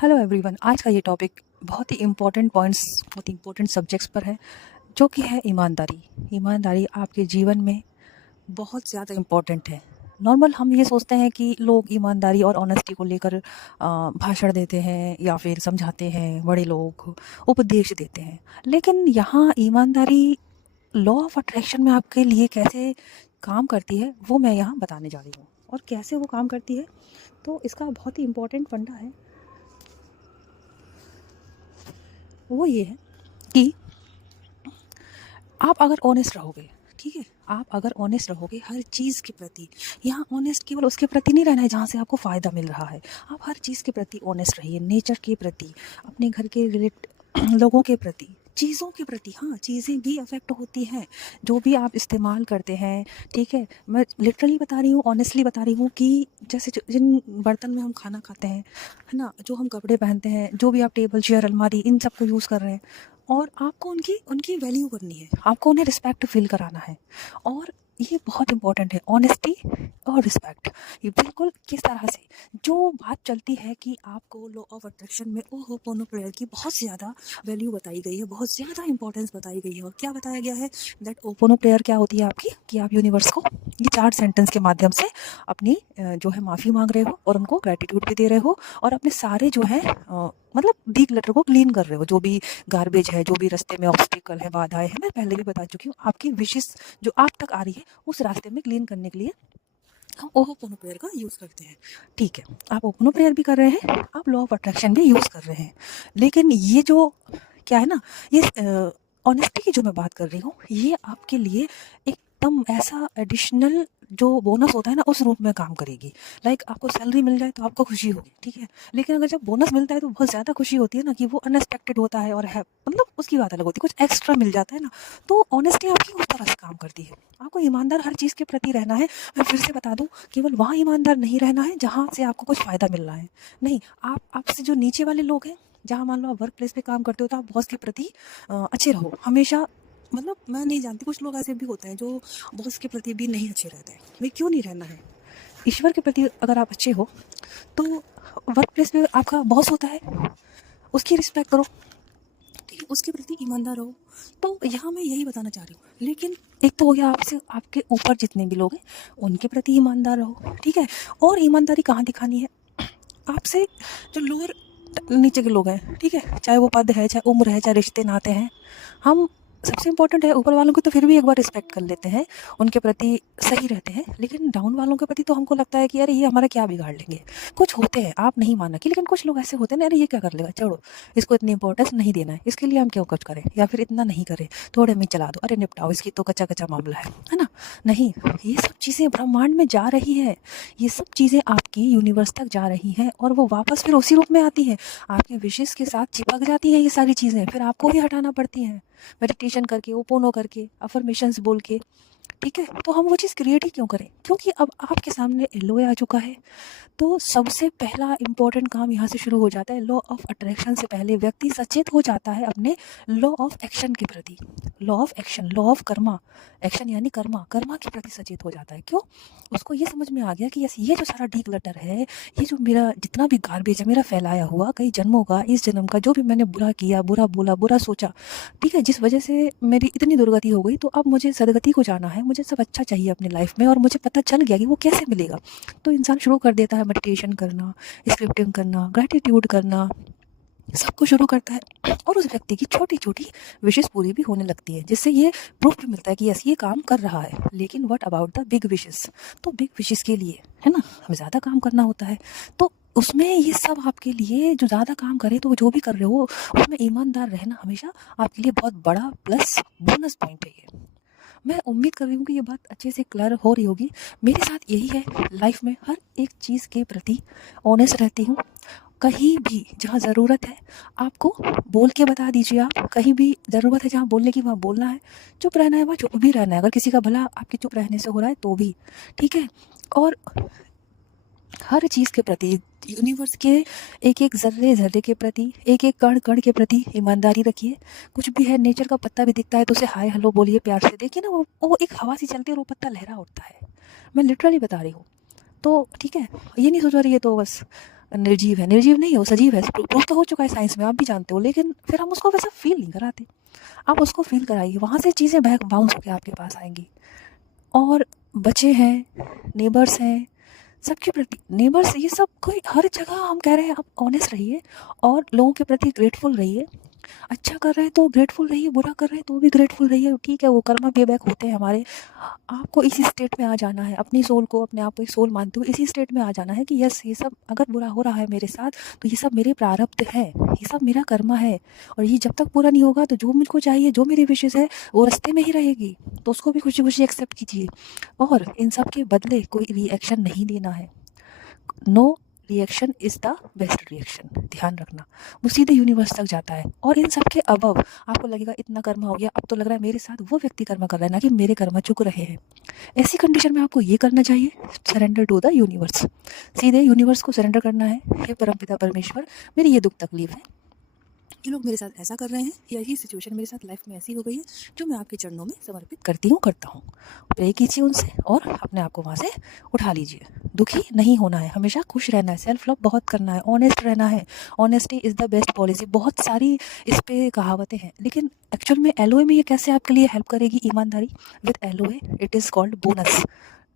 Hello everyone. आज का ये टॉपिक बहुत ही इम्पोर्टेंट पॉइंट्स, बहुत ही इम्पोर्टेंट सब्जेक्ट्स पर है, जो कि है ईमानदारी। ईमानदारी आपके जीवन में बहुत ज़्यादा इम्पोर्टेंट है। नॉर्मल हम ये सोचते हैं कि लोग ईमानदारी और ऑनेस्टी को लेकर भाषण देते हैं या फिर समझाते हैं, बड़े लोग उपदेश देते हैं। लेकिन यहाँ ईमानदारी लॉ ऑफ अट्रैक्शन में आपके लिए कैसे काम करती है, वो मैं यहाँ बताने जा रही हूँ। और कैसे वो काम करती है, तो इसका बहुत ही इम्पोर्टेंट फंडा है, वो ये है कि आप अगर ऑनेस्ट रहोगे, ठीक है, आप अगर ऑनेस्ट रहोगे हर चीज़ के प्रति। यहाँ ऑनेस्ट केवल उसके प्रति नहीं रहना है जहाँ से आपको फ़ायदा मिल रहा है। आप हर चीज़ के प्रति ऑनेस्ट रहिए, नेचर के प्रति, अपने घर के लोगों के प्रति, चीज़ों के प्रति। हाँ, चीज़ें भी अफेक्ट होती हैं, जो भी आप इस्तेमाल करते हैं, ठीक है। मैं लिटरली बता रही हूँ, ऑनेस्टली बता रही हूँ कि जैसे जिन बर्तन में हम खाना खाते हैं, है ना, जो हम कपड़े पहनते हैं, जो भी आप टेबल चेयर अलमारी इन सब को यूज़ कर रहे हैं, और आपको उनकी उनकी वैल्यू करनी है, आपको उन्हें रिस्पेक्ट फील कराना है। और ये बहुत इंपॉर्टेंट है, ऑनेस्टी और रिस्पेक्ट। ये बिल्कुल किस तरह से जो बात चलती है कि आपको लॉ ऑफ अट्रैक्शन में ओहोपोनो प्रेयर की बहुत ज़्यादा वैल्यू बताई गई है, बहुत ज़्यादा इंपॉर्टेंस बताई गई है। और क्या बताया गया है, दैट ओपोनो प्रेयर क्या होती है आपकी, कि आप यूनिवर्स को ये 4 सेंटेंस के माध्यम से अपनी जो है माफ़ी मांग रहे हो, और उनको ग्रेटिट्यूड भी दे रहे हो, और अपने सारे जो है मतलब डीप क्लटर को क्लीन कर रहे हो। जो भी गार्बेज है, जो भी रास्ते में ऑब्स्टिकल है, बाधाएं हैं, मैं पहले भी बता चुकी हूँ, आपकी विशेष जो आप तक आ रही है उस रास्ते में क्लीन करने के लिए हम ओहोपोनो प्रेयर का यूज़ करते हैं। ठीक है, आप ओहोपोनो प्रेयर भी कर रहे हैं, आप लॉ ऑफ अट्रैक्शन भी यूज़ कर रहे हैं। लेकिन ये जो क्या है ना, ये ऑनेस्टी की जो मैं बात कर रही हूँ, ये आपके लिए एकदम ऐसा एडिशनल जो बोनस होता है ना, उस रूप में काम करेगी। लाइक आपको सैलरी मिल जाए तो आपको खुशी होगी, ठीक है। लेकिन अगर जब बोनस मिलता है तो बहुत ज़्यादा खुशी होती है ना, कि वो अनएक्सपेक्टेड होता है और है, मतलब उसकी बात अलग होती है, कुछ एक्स्ट्रा मिल जाता है ना। तो ऑनेस्टी आपकी उस तरह से काम करती है। आपको ईमानदार हर चीज़ के प्रति रहना है। मैं फिर से बता दूं, केवल वहाँ ईमानदार नहीं रहना है जहाँ से आपको कुछ फ़ायदा मिल रहा है। नहीं, आप आपसे जो नीचे वाले लोग हैं, जहाँ मान लो आप वर्क प्लेस पे काम करते हो, तो आप बॉस के प्रति अच्छे रहो हमेशा। मतलब मैं नहीं जानती, कुछ लोग ऐसे भी होते हैं जो बॉस के प्रति भी नहीं अच्छे रहते हैं। भाई क्यों नहीं रहना है? ईश्वर के प्रति अगर आप अच्छे हो, तो वर्क प्लेस पे आपका बॉस होता है, उसकी रिस्पेक्ट करो, ठीक है, उसके प्रति ईमानदार रहो। तो यहाँ मैं यही बताना चाह रही हूँ। लेकिन एक तो हो गया, आपसे आपके ऊपर जितने भी लोग हैं उनके प्रति ईमानदार रहो, ठीक है। और ईमानदारी कहाँ दिखानी है, आपसे जो लोअर नीचे के लोग हैं, ठीक है, चाहे वो पद है, चाहे उम्र है, चाहे रिश्ते नाते हैं, हम सबसे इम्पोर्टेंट है, ऊपर वालों की तो फिर भी एक बार रिस्पेक्ट कर लेते हैं, उनके प्रति सही रहते हैं। लेकिन डाउन वालों के प्रति तो हमको लगता है कि अरे ये हमारा क्या बिगाड़ लेंगे। कुछ होते हैं, आप नहीं माना कि, लेकिन कुछ लोग ऐसे होते हैं ना, अरे ये क्या कर लेगा, छोड़ो, इसको इतनी इंपॉर्टेंस नहीं देना है, इसके लिए हम क्यों कुछ करें, या फिर इतना नहीं करें, थोड़े में चला दो, अरे निपटाओ, इसकी तो कच्चा कच्चा मामला है ना। नहीं, ये सब चीज़ें ब्रह्मांड में जा रही है, ये सब चीज़ें आपकी यूनिवर्स तक जा रही हैं, और वो वापस फिर उसी रूप में आती है, आपके विशेष के साथ चिपक जाती हैं ये सारी चीज़ें, फिर आपको भी हटाना पड़ती हैं, मेडिटेशन करके, ओपोनो करके, अफर्मेशंस बोल के, ठीक है। तो हम वो चीज़ क्रिएट ही क्यों करें, क्योंकि अब आपके सामने एलओए आ चुका है। तो सबसे पहला इम्पोर्टेंट काम यहाँ से शुरू हो जाता है। लॉ ऑफ अट्रैक्शन से पहले व्यक्ति सचेत हो जाता है अपने लॉ ऑफ एक्शन के प्रति। Law of action, law of Karma, action यानी कर्मा, कर्मा के प्रति सचेत हो जाता है। क्यों? उसको ये समझ में आ गया कि यस, ये जो सारा डी क्लटर है, ये जो मेरा जितना भी गार्बेज है, मेरा फैलाया हुआ कई जन्मों का, इस जन्म का, जो भी मैंने बुरा किया, बुरा बोला, बुरा सोचा, ठीक है, जिस वजह से मेरी इतनी दुर्गति हो गई, तो अब मुझे सदगति को जाना है, मुझे सब अच्छा चाहिए अपनी लाइफ में, और मुझे पता चल गया कि वो कैसे मिलेगा। तो इंसान शुरू कर देता है मेडिटेशन करना, स्क्रिप्टिंग करना, ग्रैटिट्यूड करना, सब कुछ शुरू करता है, और उस व्यक्ति की छोटी छोटी विशेष पूरी भी होने लगती है, जिससे ये प्रूफ भी मिलता है कि यस, ये काम कर रहा है। लेकिन what about the big wishes? तो बिग विशेस के लिए, है ना, हमें ज़्यादा काम करना होता है। तो उसमें ये सब आपके लिए, जो ज़्यादा काम करे, तो जो भी कर रहे हो उसमें ईमानदार रहना हमेशा आपके लिए बहुत बड़ा प्लस बोनस पॉइंट है ये। मैं उम्मीद कर रही हूँ कि ये बात अच्छे से क्लियर हो रही होगी। मेरे साथ यही है, लाइफ में हर एक चीज़ के प्रति ऑनेस्ट रहती हूँ। कहीं भी जहाँ ज़रूरत है आपको बोल के बता दीजिए, आप कहीं भी ज़रूरत है जहाँ बोलने की, वहाँ बोलना है। चुप रहना है वहाँ चुप भी रहना है, अगर किसी का भला आपके चुप रहने से हो रहा है तो भी, ठीक है। और हर चीज़ के प्रति, यूनिवर्स के एक एक ज़र्रे ज़र्रे के प्रति, एक एक कण कण के प्रति ईमानदारी रखिए। कुछ भी है, नेचर का पत्ता भी दिखता है तो उसे हाय हेलो बोलिए प्यार से। देखिए ना, वो एक हवा सी चलती है और वो पत्ता लहरा उठता है। मैं लिटरली बता रही हूँ। तो ठीक है, ये नहीं सोच रही है तो बस निर्जीव है, निर्जीव नहीं है वो सजीव है, प्रूफ तो हो चुका है साइंस में, आप भी जानते हो, लेकिन फिर हम उसको वैसा फील नहीं कराते। आप उसको फील कराइए, वहाँ से चीज़ें बैक बाउंस होकर आपके पास आएंगी। और बच्चे हैं, नेबर्स हैं, सबके प्रति, नेबर्स, ये सब कोई हर जगह हम कह रहे हैं आप ऑनेस्ट रहिए और लोगों के प्रति ग्रेटफुल रहिए। अच्छा कर रहे हैं तो ग्रेटफुल रहिए, बुरा कर रहे हैं तो भी ग्रेटफुल रहिए, ठीक है, वो कर्मा पे बैक होते हैं हमारे। आपको इसी स्टेट में आ जाना है, अपनी सोल को, अपने आप को एक सोल मानते हुए इसी स्टेट में आ जाना है कि यस, ये सब अगर बुरा हो रहा है मेरे साथ तो ये सब मेरे प्रारब्ध है, ये सब मेरा कर्मा है, और ये जब तक पूरा नहीं होगा तो जो मुझको चाहिए, जो मेरी विशेष है वो रास्ते में ही रहेगी, तो उसको भी खुशी खुशी एक्सेप्ट कीजिए। और इन सब के बदले कोई रिएक्शन नहीं देना है। No reaction is the best reaction, ध्यान रखना। वो सीधे यूनिवर्स तक जाता है। और इन सब के अबव आपको लगेगा इतना कर्म हो गया, अब तो लग रहा है मेरे साथ वो व्यक्ति कर्म कर रहा है, ना कि मेरे कर्म चुक रहे हैं। ऐसी कंडीशन में आपको ये करना चाहिए, सरेंडर टू द यूनिवर्स। सीधे यूनिवर्स को सरेंडर करना है, हे परमपिता परमेश्वर, मेरी ये दुख तकलीफ है, ये लोग मेरे साथ ऐसा कर रहे हैं, या ये सिचुएशन मेरे साथ लाइफ में ऐसी हो गई है, जो मैं आपके चरणों में समर्पित करता हूँ। प्रे कीजिए उनसे और अपने आप को वहाँ से उठा लीजिए। दुखी नहीं होना है, हमेशा खुश रहना है, सेल्फ लव बहुत करना है, ऑनेस्ट रहना है। Honesty is the best policy. बहुत सारी इस पे कहावतें हैं, लेकिन एक्चुअल में एलओए में ये कैसे आपके लिए हेल्प करेगी? ईमानदारी with LOA, it is called bonus,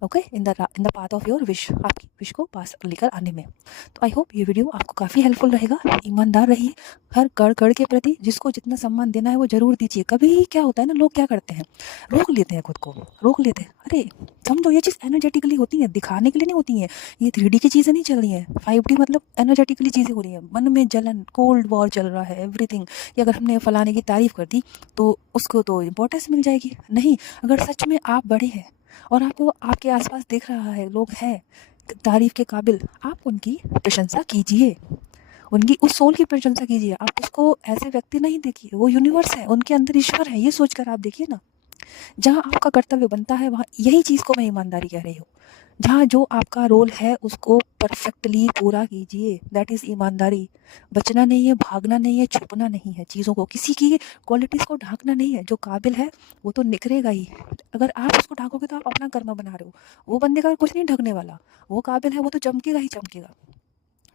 okay, in the path of your wish, आपकी विश को पास लेकर आने में। तो आई होप ये वीडियो आपको काफ़ी हेल्पफुल रहेगा। ईमानदार रहिए हर कड़ कड़ के प्रति, जिसको जितना सम्मान देना है वो ज़रूर दीजिए। कभी क्या होता है ना, लोग क्या करते हैं, रोक लेते हैं खुद को, रोक लेते हैं। अरे समझो ये चीज़ एनर्जेटिकली होती है, दिखाने के लिए नहीं होती है। ये 3D की चीज़ें नहीं चल रही हैं, 5D मतलब एनर्जेटिकली चीज़ें हो रही हैं। मन में जलन, कोल्ड वॉर चल रहा है, एवरीथिंग। कि अगर हमने फलाने की तारीफ़ कर दी तो उसको तो इम्पोर्टेंस मिल जाएगी। नहीं, अगर सच में आप बड़े हैं और आपको आपके आसपास दिख रहा है लोग हैं तारीफ के काबिल, आप उनकी प्रशंसा कीजिए, उनकी उस सोल की प्रशंसा कीजिए। आप उसको ऐसे व्यक्ति नहीं देखिए, वो यूनिवर्स है, उनके अंदर ईश्वर है, ये सोचकर आप देखिए ना। जहाँ आपका कर्तव्य बनता है वहाँ, यही चीज़ को मैं ईमानदारी कह रही हूँ, जहाँ जो आपका रोल है उसको परफेक्टली पूरा कीजिए, दैट इज़ ईमानदारी। बचना नहीं है, भागना नहीं है, छुपना नहीं है चीज़ों को, किसी की क्वालिटीज़ को ढांकना नहीं है। जो काबिल है वो तो निखरेगा ही, अगर आप उसको ढांकोगे तो आप अपना कर्म बना रहे हो। वो बंदे का कुछ नहीं ढकने वाला, वो काबिल है, वो तो चमकेगा ही चमकेगा,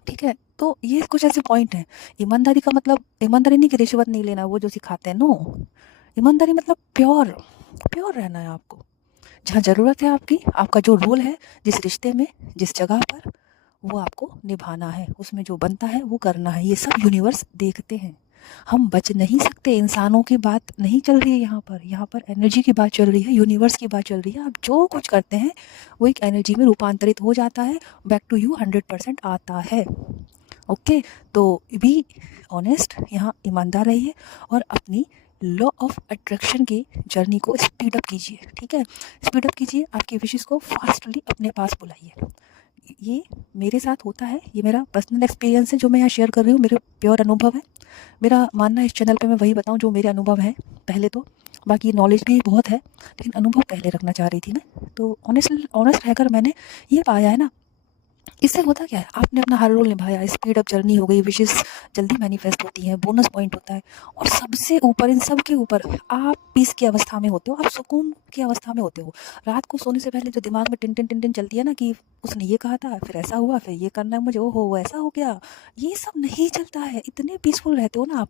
ठीक है। तो ये कुछ ऐसे पॉइंट हैं। ईमानदारी का मतलब ईमानदारी नहीं कि रिश्वत नहीं लेना, वो जो सिखाते हैं, नो। ईमानदारी मतलब प्योर, प्योर रहना है आपको। जहाँ ज़रूरत है आपकी, आपका जो रोल है जिस रिश्ते में, जिस जगह पर, वो आपको निभाना है, उसमें जो बनता है वो करना है। ये सब यूनिवर्स देखते हैं, हम बच नहीं सकते। इंसानों की बात नहीं चल रही है यहाँ पर एनर्जी की बात चल रही है, यूनिवर्स की बात चल रही है। आप जो कुछ करते हैं वो एक एनर्जी में रूपांतरित हो जाता है, बैक टू यू 100% आता है, ओके। तो बी ऑनेस्ट, यहाँ ईमानदार रहिए और अपनी लॉ ऑफ अट्रैक्शन की जर्नी को स्पीड अप कीजिए, ठीक है। स्पीड अप कीजिए, आपकी विशेष को फास्टली अपने पास बुलाइए। ये मेरे साथ होता है, ये मेरा पर्सनल एक्सपीरियंस है जो मैं यहाँ शेयर कर रही हूँ, मेरे प्योर अनुभव है। मेरा मानना है इस चैनल पे मैं वही बताऊँ जो मेरे अनुभव हैं पहले तो, बाकी नॉलेज भी बहुत है लेकिन अनुभव पहले रखना चाह रही थी मैं। तो ऑनेस्ट रहकर मैंने ये पाया है ना, इससे होता क्या है, आपने अपना हर रोल निभाया, स्पीड अप जर्नी हो गई, विशेष जल्दी मैनिफेस्ट होती हैं, बोनस पॉइंट होता है। और सबसे ऊपर, इन सब के ऊपर आप पीस की अवस्था में होते हो, आप सुकून की अवस्था में होते हो। रात को सोने से पहले जो दिमाग में टिन टिन टिन टिन चलती है ना कि उसने ये कहा था, फिर ऐसा हुआ, फिर ये करना है मुझे, ओहो वो ऐसा हो गया, ये सब नहीं चलता है। इतने पीसफुल रहते हो ना आप।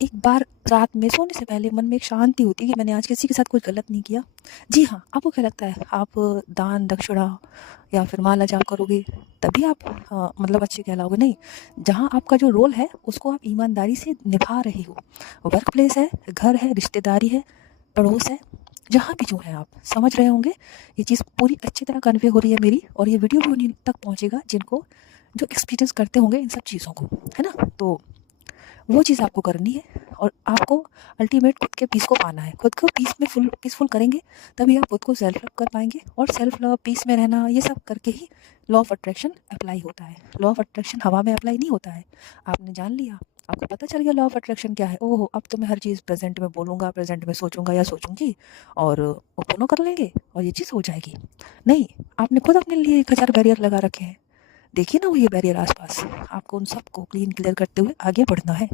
एक बार रात में सोने से पहले मन में एक शांति होती है कि मैंने आज किसी के साथ कुछ गलत नहीं किया। जी हाँ, आपको क्या लगता है, आप दान दक्षिणा या फिर माला जाप करोगे तभी आप मतलब अच्छे कहलाओगे? नहीं, जहाँ आपका जो रोल है उसको आप ईमानदारी से निभा रहे हो, वर्क प्लेस है, घर है, रिश्तेदारी है, पड़ोस है, जहाँ भी जो है, आप समझ रहे होंगे। ये चीज़ पूरी अच्छी तरह कन्वे हो रही है मेरी, और ये वीडियो भी उन्हीं तक पहुँचेगा जिनको, जो एक्सपीरियंस करते होंगे इन सब चीज़ों को, है ना। तो वो चीज़ आपको करनी है और आपको अल्टीमेट खुद के पीस को पाना है। खुद को पीस में पीसफुल करेंगे तभी आप खुद को सेल्फ लव कर पाएंगे, और सेल्फ लव, पीस में रहना, ये सब करके ही लॉ ऑफ अट्रैक्शन अप्लाई होता है। लॉ ऑफ अट्रैक्शन हवा में अप्लाई नहीं होता है। आपने जान लिया, आपको पता चल गया लॉ ऑफ अट्रैक्शन क्या है, ओहो अब तो मैं हर चीज़ प्रेजेंट में बोलूँगा, प्रेजेंट में सोचूंगा या सोचूंगी, और वो दोनों कर लेंगे और ये चीज़ हो जाएगी। नहीं, आपने खुद अपने लिए 1000 बैरियर लगा रखे हैं। देखिए ना वो ये बैरियर आसपास, आपको उन सबको क्लीन क्लियर करते हुए आगे बढ़ना है।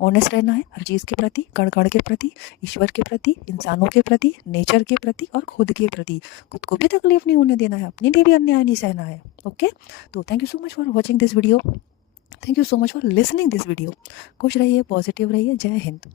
ऑनेस्ट रहना है हर चीज़ के प्रति, कण कण के प्रति, ईश्वर के प्रति, इंसानों के प्रति, नेचर के प्रति और खुद के प्रति। खुद को भी तकलीफ नहीं होने देना है, अपने लिए भी अन्याय नहीं सहना है। ओके, तो thank you so much for watching this video, thank you so much for listening this video. खुश रहिए, पॉजिटिव रहिए, जय हिंद।